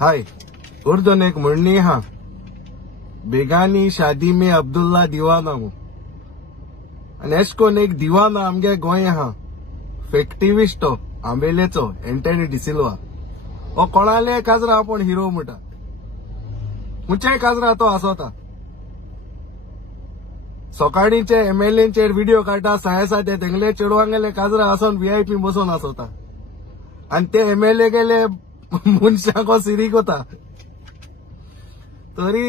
हाय उर्दून एक म्हणणी हा, बेगानी शादी में अब्दुल्ला दिवाना हूं आणि एश कोन एक दिवाना आमगे गोंय हा फॅक्टिविस्ट तो आंबेलेचो एंटनी डिसिल्वा हो कोणाले काजरा आपण हिरो म्हणटा मुचे काजरा तो आसोता सकाळीचे एमएलएचेर व्हिडिओ काढता सायसा ते तेंगले चेडवांगेले काजरा आसोन व्हीआयपी बसून आसोता आणि ते एमएलए गेले मनशाको सिरीक होता तरी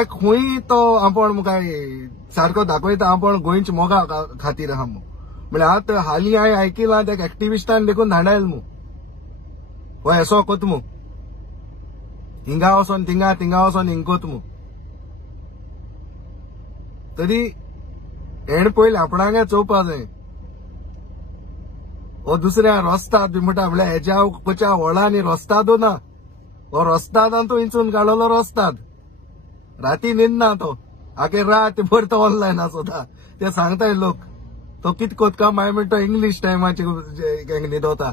एक हुई तो आपण मुखाय सारको दाखयता आपण गोंयच मोगा खातीर आहा म्हणजे आता हालीं हांवें आयकिलां त्या एक्टिविस्टान देखून धांडायल हो एसो कोतमू हिंगा वचोन थिंगा वचोन हिंग कोतमू तरी हेण पयले आपणागे चोवपा जाय हो दुसऱ्या रस्त्यात बी म्हणटा म्हळ्यार हेज्या खंयच्या व्हळांनी रस्तादू ना हो रस्ताद तो इंचून काडलो रस्ताद राती न्हिदना तो आखे रात भर तो ऑनलायन आसोता ते सांगताय लोक तो कित कोतका माय म्हणटा इंग्लीश टायमाचे न्हिदोता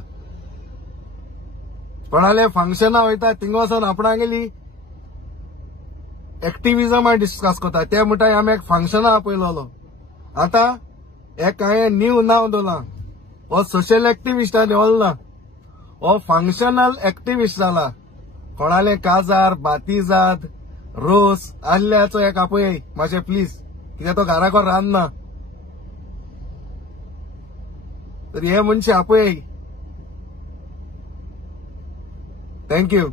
कोणाले फंक्शना वयता थिंग वचोन आपणा गेली एक्टिविजमा डिस्कस करता ते म्हणटा आमी एक फंक्शना आपयलोलो आता एक हांवें न्यू नाव दवरलां हो सोशल एक्टिविस्टांनी ओल्ला हो फंक्शनल एक्टिविस्ट जाला कोणाले काजार बातिजाद रोस आल्ल्याचो एक आपय मातशें प्लीज कित्याक तो घराको रांदना तर हे मनशे आपय थँक्यू